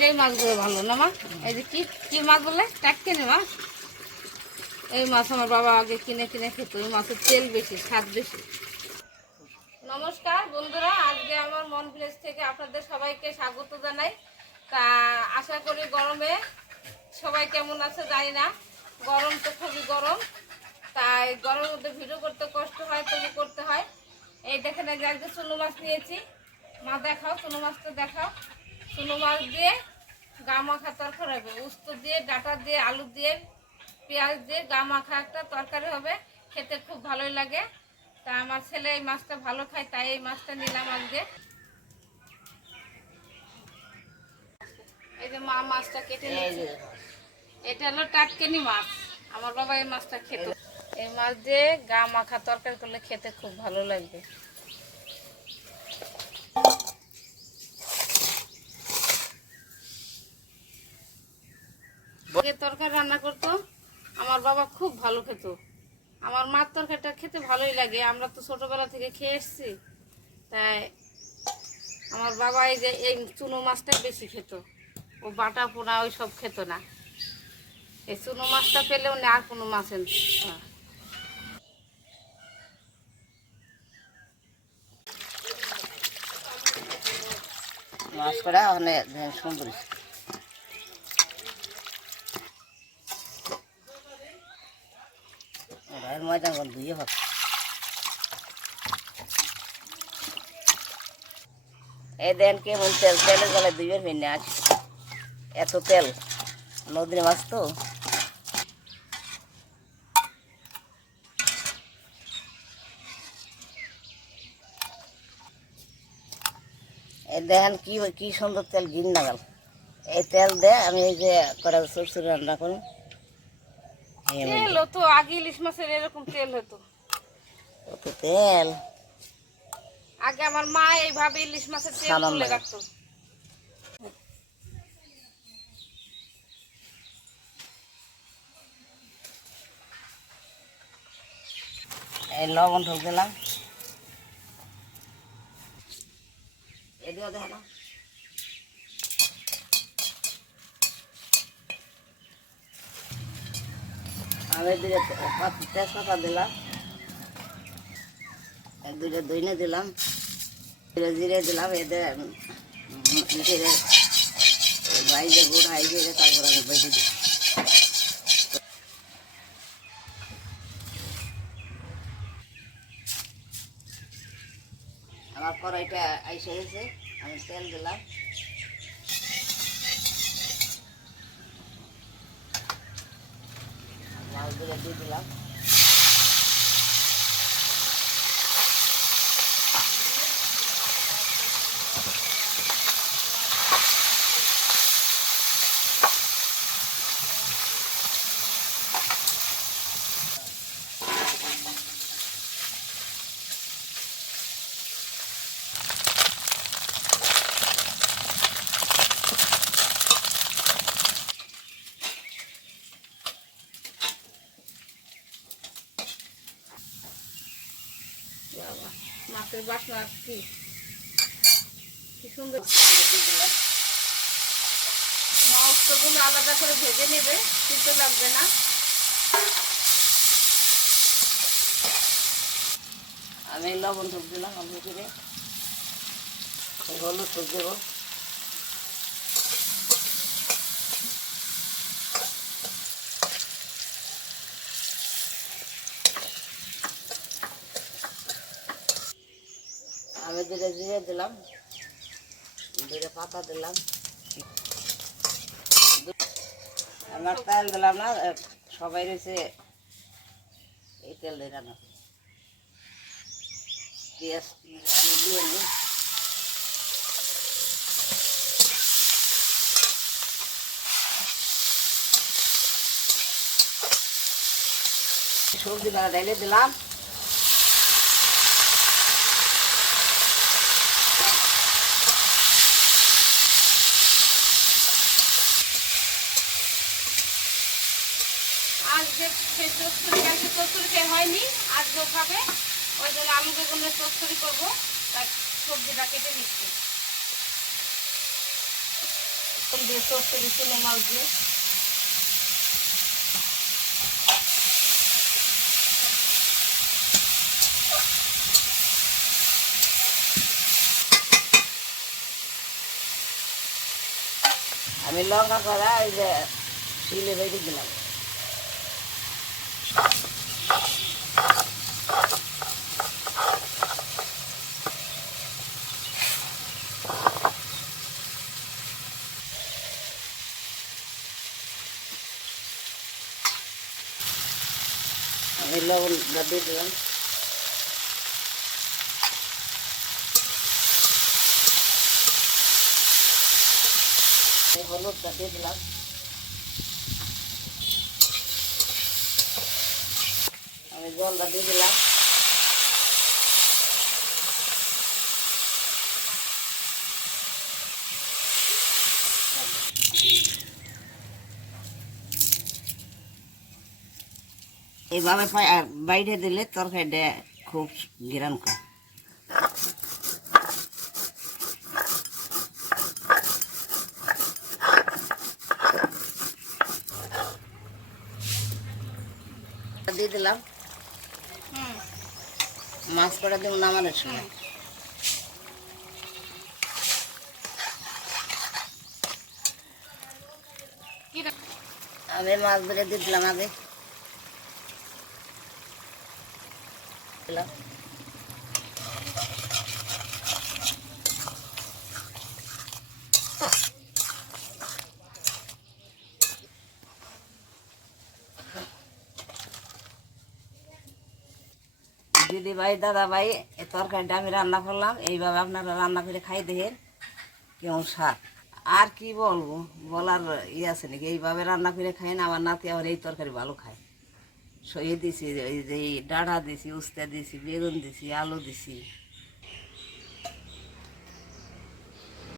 যে মাছগুলো ভালো না মা? এই যে কি কি মাছ বললে? টাটকেনি মাছ। এই মাছ আমার বাবা আগে কিনে কিনে খেত। এই মাছের তেল বেশি, স্বাদ বেশি। নমস্কার বন্ধুরা, আজকে আমার মন ভিলেজ থেকে আপনাদের সবাইকে স্বাগত জানাই। তা আশা করি গরমে সবাই কেমন আছে জানি না। গরম তো খুবই গরম, তাই গরমের মধ্যে ভিডিও করতে কষ্ট হয়, তবু করতে হয়। এই দেখেন এই যে আজকে চুনো মাছ নিয়েছি। মা দেখাও, চুনো মাছটা দেখাও। চুনো মাছ দিয়ে গা মাখা তরকারি হবে, উস্তো দিয়ে, ডাঁটা দিয়ে, আলু দিয়ে, পেঁয়াজ দিয়ে গা মাখা একটা তরকারি হবে। খেতে খুব ভালোই লাগে। তা আমার ছেলে এই মাছটা ভালো খায়, তাই এই মাছটা নিলাম আজকে। এই যে মা মাছটা কেটে নিয়েছে। এটা হলো টাটকেনি মাছ। আমার বাবা এই মাছটা খেত। এই মাছ দিয়ে গা মাখা তরকারি করলে খেতে খুব ভালো লাগবে। তরকারি রান্না করতো, আমার বাবা খুব ভালো খেত। আমার মার তরকারিটা খেতে ভালোই লাগে, আমরা তো ছোটবেলা থেকে খেয়ে এসছি। তাই আমার বাবা এই যে এই চুনো মাছটাই বেশি খেত। ও বাটা পোনা ওই সব খেত না। এই চুনো মাছটা পেলেও না, আর কোনো মাছ মাছ করা অনেক সুন্দর। ময়দান ধুয়ে হোক। এই দেন কেমন তেল, তেলের গলায় দুইবার মিনে আস। এত তেল, নদীর মাছ তো। এই দেখেন কি কি সুন্দর তেল, ঘিন লাগাল। এই তেল দে আমি এই যে করা চুরচুরি রান্না করুন। তেল হতো আগে, ইলিশ মাছের এরকম তেল হতো। কত তেল! আগে আমার মা এইভাবে ইলিশ মাছের তেল তুলে রাখতো। এই লবণ ঢোক দিলাম। এদিকে দেখো না, আমি দুটো তেজপাতা দিলাম, দুটো দইনে দিলাম, দুটো জিরে দিলাম। এদের জিরে বাইরে গুড় হাই দিয়ে তারপর আমি বেশি দিই। আমার কড়াইটা আইসে গেছে, আমি তেল দিলাম। মাছগুলো দিয়ে দিলাম। মাছের বাসনা কি সুন্দর। মা উত্তরগুলো আলাদা করে ভেজে নেবে, কিন্তু লাগবে না। আমি লবণ ঢুক দিলাম অল্প করে, হলুদ ঢুক দেবো। আমি দুটো জিরে দিলাম, দুটো পাতা দিলাম। আমার তেল দিলাম না, সবাই রয়েছে এই তেল দিয়ে রান্না। পেঁয়াজ আমি দিয়ে নিই। সবজি ঢেলে দিলাম। আজকে সেই চচ্চড়ি, কালকে চচ্চড়ি খেয়ে হয়নি, আজকেও খাবে। ওই জন্য আলু বেগুনের চচ্চড়ি করবো, তাই সবজিটা কেটে নিচ্ছি। এখন দিয়ে চটকে চুনো মাছ দিয়ে আমি লঙ্কা করা এই যে শিলে বেঁধে দিলাম। আমি লবণ দিয়ে দিলাম। হলুদটা দিয়ে দিলাম। আমি জলটা দিয়ে দিলাম। এইভাবে বাইরে দিলে তরকারিটা খুব ঘিরান করে। দিয়ে দিলাম। মাছ কটা দিব নামানোর সময়। আমি মাছ ধরে দিয়ে দিলাম আগে। দিলাম দিদি ভাই দাদা ভাই এই তরকারিটা আমি রান্না করলাম, এইভাবে আপনারা রান্না করে খাই দেখেন কেমন স্বাদ। আর কি বলবো, বলার আছে নাকি? এইভাবে রান্না করে খাইন। আমার নাতি আবার এই তরকারি ভালো খায়। সয়ে দিছি, এই যে ডাঁটা দিছি, উস্তা দিছি, বেগুন দিছি, আলু দিছি।